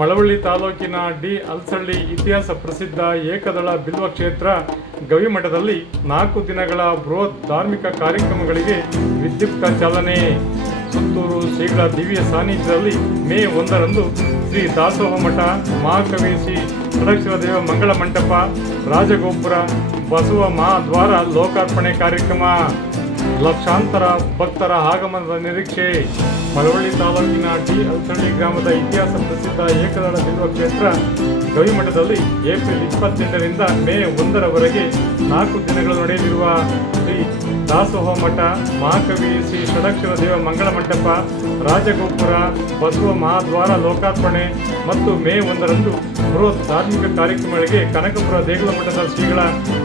ಮಳವಳ್ಳಿ ತಾಲೂಕಿನ ಡಿ ಅಲ್ಸಳ್ಳಿ ಇತಿಹಾಸ ಪ್ರಸಿದ್ಧ ಏಕದಳ ಬಿಲ್ವ ಕ್ಷೇತ್ರ ಗವಿಮಠದಲ್ಲಿ 4 ದಿನಗಳ ಬೃಹತ್ ಧಾರ್ಮಿಕ ಕಾರ್ಯಕ್ರಮಗಳಿಗೆ ವಿದ್ಯುಕ್ತ ಚಾಲನೆ. ಸುತ್ತೂರು ಶ್ರೀಗಳ ದಿವ್ಯ ಸಾನ್ನಿಧ್ಯದಲ್ಲಿ ಮೇ 1ರಂದು ಶ್ರೀ ದಾಸೋಹ ಮಠ, ಮಹಾಕವಿ ಶ್ರೀ ಷಡಕ್ಷರ ದೇವ ಮಂಗಳ ಮಂಟಪ, ರಾಜಗೋಪುರ, ಬಸವ ಮಹಾದ್ವಾರ ಲೋಕಾರ್ಪಣೆ ಕಾರ್ಯಕ್ರಮ. ಲಕ್ಷಾಂತರ ಭಕ್ತರ ಆಗಮನದ ನಿರೀಕ್ಷೆ. ಮಳವಳ್ಳಿ ತಾಲೂಕಿನ ಡಿ ಅಲ್ಸಳ್ಳಿ ಗ್ರಾಮದ ಇತಿಹಾಸ ಪ್ರಸಿದ್ಧ ಏಕದಳ ಬಿಲ್ವ ಕ್ಷೇತ್ರ ಗವಿಮಠದಲ್ಲಿ ಏಪ್ರಿಲ್ 28ರಿಂದ ಮೇ 1ರವರೆಗೆ 4 ದಿನಗಳು ನಡೆಯಲಿರುವ ಶ್ರೀ ದಾಸೋಹ ಮಠ, ಮಹಾಕವಿ ಶ್ರೀ ಷಡಕ್ಷರ ದೇವ ಮಂಗಳ ಮಂಟಪ, ರಾಜಗೋಪುರ, ಬಸವ ಮಹಾದ್ವಾರ ಲೋಕಾರ್ಪಣೆ ಮತ್ತು ಮೇ 1ರಂದು ಬೃಹತ್ ಧಾರ್ಮಿಕ ಕಾರ್ಯಕ್ರಮಗಳಿಗೆ ಕನಕಪುರ ದೇಗುಲ ಮಠದ ಶ್ರೀಗಳ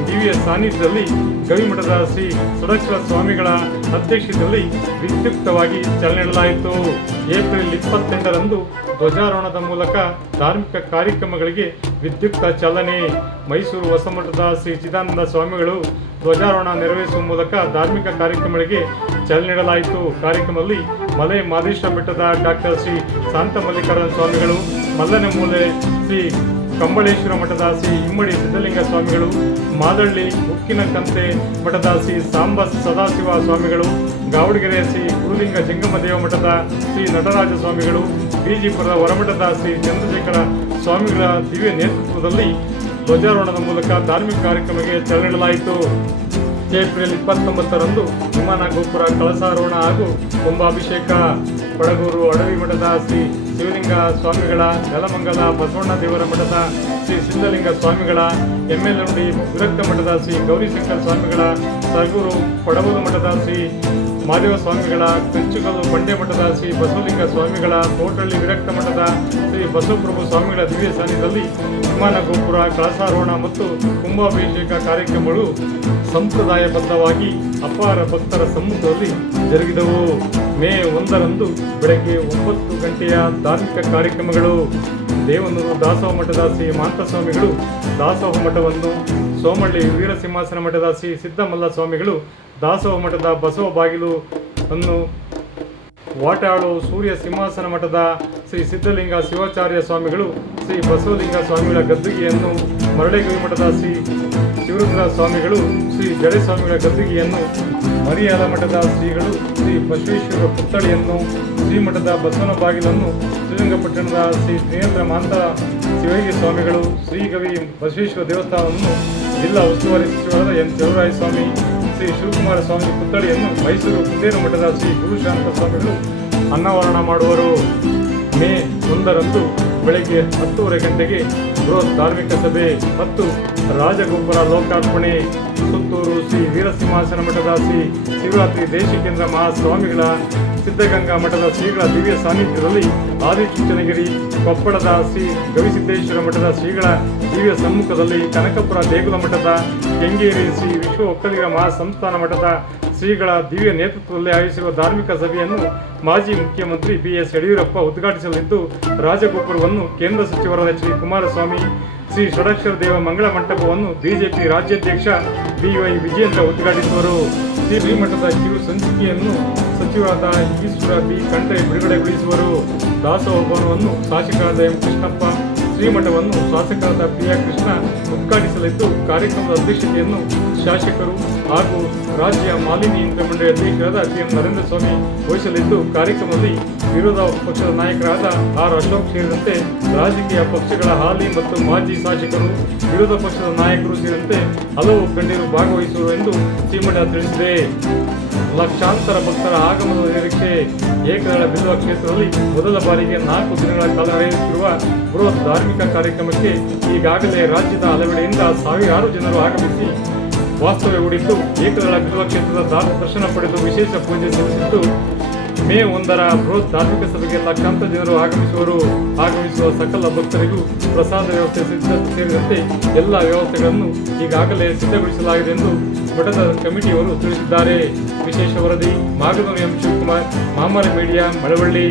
ದಿವ್ಯ ಸಾನ್ನಿಧ್ಯದಲ್ಲಿ ಗವಿಮಠದ ಶ್ರೀ ಷಡಕ್ಷರ ಸ್ವಾಮಿಗಳ ಅಧ್ಯಕ್ಷತೆಯಲ್ಲಿ ವಿದ್ಯುಕ್ತವಾಗಿ ಚಾಲನೆ ನೀಡಲಾಯಿತು. ಏಪ್ರಿಲ್ 28ರಂದು ಧ್ವಜಾರೋಹಣದ ಮೂಲಕ ಧಾರ್ಮಿಕ ಕಾರ್ಯಕ್ರಮಗಳಿಗೆ ವಿದ್ಯುಕ್ತ ಚಾಲನೆ. ಮೈಸೂರು ಹೊಸಮಠದ ಶ್ರೀ ಚಿದಾನಂದ ಸ್ವಾಮಿಗಳು ಧ್ವಜಾರೋಹಣ ನೆರವೇರಿಸುವ ಮೂಲಕ ಧಾರ್ಮಿಕ ಕಾರ್ಯಕ್ರಮಗಳಿಗೆ ಚಾಲನೆ ನೀಡಲಾಯಿತು. ಕಾರ್ಯಕ್ರಮದಲ್ಲಿ ಮಲೆ ಮಾದೇಶ್ವರ ಬೆಟ್ಟದ ಡಾಕ್ಟರ್ ಶ್ರೀ ಶಾಂತ ಮಲ್ಲಿಕಾರ್ಜುನ ಸ್ವಾಮಿಗಳು, ಮಲ್ಲನೆಮೂಲೆ ಶ್ರೀ ಕಂಬಳೇಶ್ವರ ಮಠದ ಶ್ರೀ ಇಮ್ಮಡಿ ಸಿದ್ಧಲಿಂಗ ಸ್ವಾಮಿಗಳು, ಮಾದಳ್ಳಿ ಉಕ್ಕಿನಕಂತೆ ಮಠದ ಶ್ರೀ ಸಾಂಬ ಸದಾಶಿವ ಸ್ವಾಮಿಗಳು, ಗಾವಡಗೆರೆ ಶ್ರೀ ಗುರುಲಿಂಗ ಜಂಗಮದೇವ ಮಠದ ಶ್ರೀ ನಟರಾಜ ಸ್ವಾಮಿಗಳು, ಬಿಜಿಪುರದ ಹೊರಮಠದ ಶ್ರೀ ಚಂದ್ರಶೇಖರ ಸ್ವಾಮಿಗಳ ದಿವ್ಯ ನೇತೃತ್ವದಲ್ಲಿ ಧ್ವಜಾರೋಹಣದ ಮೂಲಕ ಧಾರ್ಮಿಕ ಕಾರ್ಯಕ್ರಮಕ್ಕೆ ಚಾಲನೆ ನೀಡಲಾಯಿತು. ಏಪ್ರಿಲ್ 29ರಂದು ವಿಮಾನ ಗೋಪುರ ಕಳಸಾರೋಹಣ ಹಾಗೂ ಕುಂಭಾಭಿಷೇಕ. ಕೊಡಗೂರು ಅಡವಿ ಮಠದ ಶ್ರೀ ಶಿವಲಿಂಗ ಸ್ವಾಮಿಗಳ, ನೆಲಮಂಗಲ ಬಸವಣ್ಣ ದೇವರ ಮಠದ ಶ್ರೀ ಸಿದ್ಧಲಿಂಗ ಸ್ವಾಮಿಗಳ, ಎಮ್ಮೆಲುಂಡಿ ವಿರಕ್ತ ಮಠದ ಶ್ರೀ ಗೌರಿಶಂಕರ ಸ್ವಾಮಿಗಳ, ಸರಗೂರು ಕೊಡಬೂರು ಮಠದ ಶ್ರೀ ಮಾದೇವ ಸ್ವಾಮಿಗಳ, ಕಂಚುಗಲ್ಲು ಬಂಡೆ ಮಠದ ಶ್ರೀ ಬಸವಲಿಂಗ ಸ್ವಾಮಿಗಳ, ಕೋಟಳ್ಳಿ ವಿರಕ್ತ ಮಠದ ಶ್ರೀ ಬಸವಪ್ರಭು ಸ್ವಾಮಿಗಳ ದಿವ್ಯ ಸಾನ್ನಿಧ್ಯದಲ್ಲಿ ವಿಮಾನ ಗೋಪುರ ಕಳಸಾರೋಹಣ ಮತ್ತು ಕುಂಭಾಭಿಷೇಕ ಕಾರ್ಯಕ್ರಮಗಳು ಸಂಪ್ರದಾಯಬದ್ಧವಾಗಿ ಅಪಾರ ಭಕ್ತರ ಸಮ್ಮುಖದಲ್ಲಿ ಜರುಗಿದವು. ಮೇ 1ರಂದು ಬೆಳಗ್ಗೆ 9 ಗಂಟೆಯ ಧಾರ್ಮಿಕ ಕಾರ್ಯಕ್ರಮಗಳು. ದೇವನೂರು ದಾಸೋಹ ಮಠದ ಶ್ರೀ ಮಾಂತ ಸ್ವಾಮಿಗಳು ದಾಸೋಹ ಮಠವನ್ನು, ಸೋಮಳ್ಳಿ ವೀರಸಿಂಹಾಸನ ಮಠದ ಶ್ರೀ ಸಿದ್ದಮಲ್ಲ ಸ್ವಾಮಿಗಳು ದಾಸೋಹ ಮಠದ ಬಸವ ಬಾಗಿಲು ಅನ್ನು, ವಾಟಾಳು ಸೂರ್ಯ ಸಿಂಹಾಸನ ಮಠದ ಶ್ರೀ ಸಿದ್ಧಲಿಂಗ ಶಿವಾಚಾರ್ಯ ಸ್ವಾಮಿಗಳು ಶ್ರೀ ಬಸವಲಿಂಗ ಸ್ವಾಮಿಗಳ ಗದ್ದುಗೆಯನ್ನು, ಮರಳೆಗವಿ ಮಠದ ಶ್ರೀ ಶಿವರುದ್ರ ಸ್ವಾಮಿಗಳು ಶ್ರೀ ಜಡೆಸ್ವಾಮಿಗಳ ಗದ್ದುಗೆಯನ್ನು, ಮರಿಯಾಲ ಮಠದ ಶ್ರೀಗಳು ಶ್ರೀ ಬಸವೇಶ್ವರ ಪುತ್ಥಳಿಯನ್ನು, ಶ್ರೀಮಠದ ಬಸವನ ಬಾಗಿಲನ್ನು, ಶ್ರೀರಂಗಪಟ್ಟಣದ ಶ್ರೀ ತ್ರಿನೇತ್ರ ಮಾಂತ ಶಿವಯೋಗಿ ಸ್ವಾಮಿಗಳು, ಶ್ರೀಗವಿ ಬಸವೇಶ್ವರ ದೇವಸ್ಥಾನವನ್ನು ಜಿಲ್ಲಾ ಉಸ್ತುವಾರಿ ಸಚಿವರಾದ ಎನ್ ಚಲುವರಾಯ ಸ್ವಾಮಿ, ಶ್ರೀ ಶಿವಕುಮಾರ ಸ್ವಾಮಿ ಪುತ್ಥಳಿಯನ್ನು ಮೈಸೂರು ಕುಂದೇರು ಮಠದ ಶ್ರೀ ಗುರುಶಾಂತ ಸ್ವಾಮಿಗಳು ಅನಾವರಣ ಮಾಡುವರು. ಮೇ 1ರಂದು ಬೆಳಗ್ಗೆ 10:30 ಗಂಟೆಗೆ ಬೃಹತ್ ಧಾರ್ಮಿಕ ಸಭೆ ಮತ್ತು ರಾಜಗೋಪುರ ಲೋಕಾರ್ಪಣೆ. ಸುತ್ತೂರು ಶ್ರೀ ವೀರಸಿಂಹಾಸನ ಮಠದ ಶ್ರೀ ಶಿವರಾತ್ರಿ ದೇಶಿಕೇಂದ್ರ ಮಹಾಸ್ವಾಮಿಗಳ, ಸಿದ್ಧಗಂಗಾ ಮಠದ ಶ್ರೀಗಳ ದಿವ್ಯ ಸಾನ್ನಿಧ್ಯದಲ್ಲಿ ಆದಿಚುಂಚನಗಿರಿ, ಕೊಪ್ಪಳದ ಶ್ರೀ ಗವಿಸಿದ್ದೇಶ್ವರ ಮಠದ ಶ್ರೀಗಳ ದಿವ್ಯ ಸಮ್ಮುಖದಲ್ಲಿ ಕನಕಪುರ ದೇಗುಲ ಮಠದ, ಕೆಂಗೇರಿ ಶ್ರೀ ವಿಶ್ವ ಒಕ್ಕಲಿಗ ಮಹಾಸಂಸ್ಥಾನ ಮಠದ ಶ್ರೀಗಳ ದಿವ್ಯ ನೇತೃತ್ವದಲ್ಲಿ ಆಯೋಜಿಸಿರುವ ಧಾರ್ಮಿಕ ಸಭೆಯನ್ನು ಮಾಜಿ ಮುಖ್ಯಮಂತ್ರಿ ಬಿಎಸ್ ಯಡಿಯೂರಪ್ಪ ಉದ್ಘಾಟಿಸಲಿದ್ದು, ರಾಜಗೋಪುರವನ್ನು ಕೇಂದ್ರ ಸಚಿವರಾದ ಎಚ್ ಡಿ ಕುಮಾರಸ್ವಾಮಿ, ಶ್ರೀ ಷಡಕ್ಷರ ದೇವ ಮಂಗಳ ಮಂಟಪವನ್ನು ಬಿಜೆಪಿ ರಾಜ್ಯಾಧ್ಯಕ್ಷ ಬಿವೈ ವಿಜಯೇಂದ್ರ ಉದ್ಘಾಟಿಸುವರು. ಶ್ರೀಮಠದ ಕಿರು ಸಂಚಿಕೆಯನ್ನು ಸಚಿವರಾದ ಈಶ್ವರ ಬಿ ಖಂಡ್ರೆ ಬಿಡುಗಡೆಗೊಳಿಸುವರು. ದಾಸೋಹ ಭವನವನ್ನು ಶಾಸಕರಾದ ಎಂ ಕೃಷ್ಣಪ್ಪ, ಶ್ರೀಮಠವನ್ನು ಶಾಸಕರಾದ ಪ್ರಿಯಾ ಕೃಷ್ಣ ಉದ್ಘಾಟಿಸಲಿದ್ದು, ಕಾರ್ಯಕ್ರಮದ ಅಧ್ಯಕ್ಷತೆಯನ್ನು ಶಾಸಕರು ಹಾಗೂ ರಾಜ್ಯ ಮಾಲಿನ್ಯ ಮಂಡಳಿ ಅಧ್ಯಕ್ಷರಾದ ಟಿ ಎನ್ ನರೇಂದ್ರ ಸ್ವಾಮಿ ವಹಿಸಲಿದ್ದು, ಕಾರ್ಯಕ್ರಮದಲ್ಲಿ ವಿರೋಧ ಪಕ್ಷದ ನಾಯಕರಾದ ಆರ್ ಅಶೋಕ್ ಸೇರಿದಂತೆ ರಾಜಕೀಯ ಪಕ್ಷಗಳ ಹಾಲಿ ಮತ್ತು ಮಾಜಿ ಶಾಸಕರು, ವಿರೋಧ ಪಕ್ಷದ ನಾಯಕರು ಸೇರಿದಂತೆ ಹಲವು ಗಣ್ಯರು ಭಾಗವಹಿಸುವರು ಎಂದು ಶ್ರೀಮಠ ತಿಳಿಸಿದೆ. ಲಕ್ಷಾಂತರ ಭಕ್ತರ ಆಗಮನದ ನಿರೀಕ್ಷೆ. ಏಕದಳ ಬಿಲ್ವ ಕ್ಷೇತ್ರದಲ್ಲಿ ಮೊದಲ ಬಾರಿಗೆ 4 ದಿನಗಳ ಕಾಲ ನಡೆಯುತ್ತಿರುವ ಬೃಹತ್ ಧಾರ್ಮಿಕ ಕಾರ್ಯಕ್ರಮಕ್ಕೆ ಈಗಾಗಲೇ ರಾಜ್ಯದ ಹಲವೆಡೆಯಿಂದ ಸಾವಿರಾರು ಜನರು ಆಗಮಿಸಿ ವಾಸ್ತವ್ಯ ಹೂಡಿದ್ದು, ಏಕದಳ ಬಿಲ್ವ ಕ್ಷೇತ್ರದ ದರ್ಶನ ಪಡೆದು ವಿಶೇಷ ಪೂಜೆ ಸಲ್ಲಿಸಿದ್ದು, ಮೇ 1ರ ಬೃಹತ್ ಧಾರ್ಮಿಕ ಸಭೆಗೆ ಲಕ್ಷಾಂತರ ಜನರು ಆಗಮಿಸುವ ಸಕಲ ಭಕ್ತರಿಗೂ ಪ್ರಸಾದ ವ್ಯವಸ್ಥೆ ಸೇರಿದಂತೆ ಎಲ್ಲ ವ್ಯವಸ್ಥೆಗಳನ್ನು ಈಗಾಗಲೇ ಸಿದ್ಧಗೊಳಿಸಲಾಗಿದೆ ಎಂದು ಮಠದ ಕಮಿಟಿಯವರು ತಿಳಿಸಿದ್ದಾರೆ. ವಿಶೇಷ ವರದಿ ಮಾಗನೂರು ಎಂ ಶಿವಕುಮಾರ್, ಮಾಮಾರಿ ಮೀಡಿಯಾ, ಮಳವಳ್ಳಿ.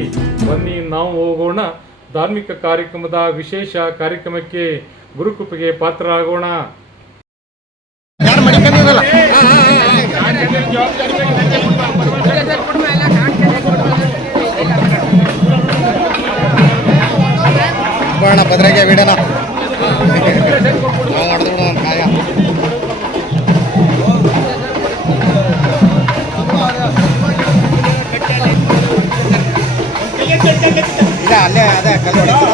ಬನ್ನಿ ನಾವು ಹೋಗೋಣ ಧಾರ್ಮಿಕ ಕಾರ್ಯಕ್ರಮದ ವಿಶೇಷ ಕಾರ್ಯಕ್ರಮಕ್ಕೆ, ಗುರುಕೃಪೆಗೆ ಪಾತ್ರರಾಗೋಣ. ಬಾಣ ಭದ್ರಾಗೆ ಬಿಡೋಣ ನಾವು ಹೊಡೆದು ಬಿಡೋಣ ಕಾಯ ಇಲ್ಲ ಅಲ್ಲೇ ಅದೇ ಕಲ್ಲು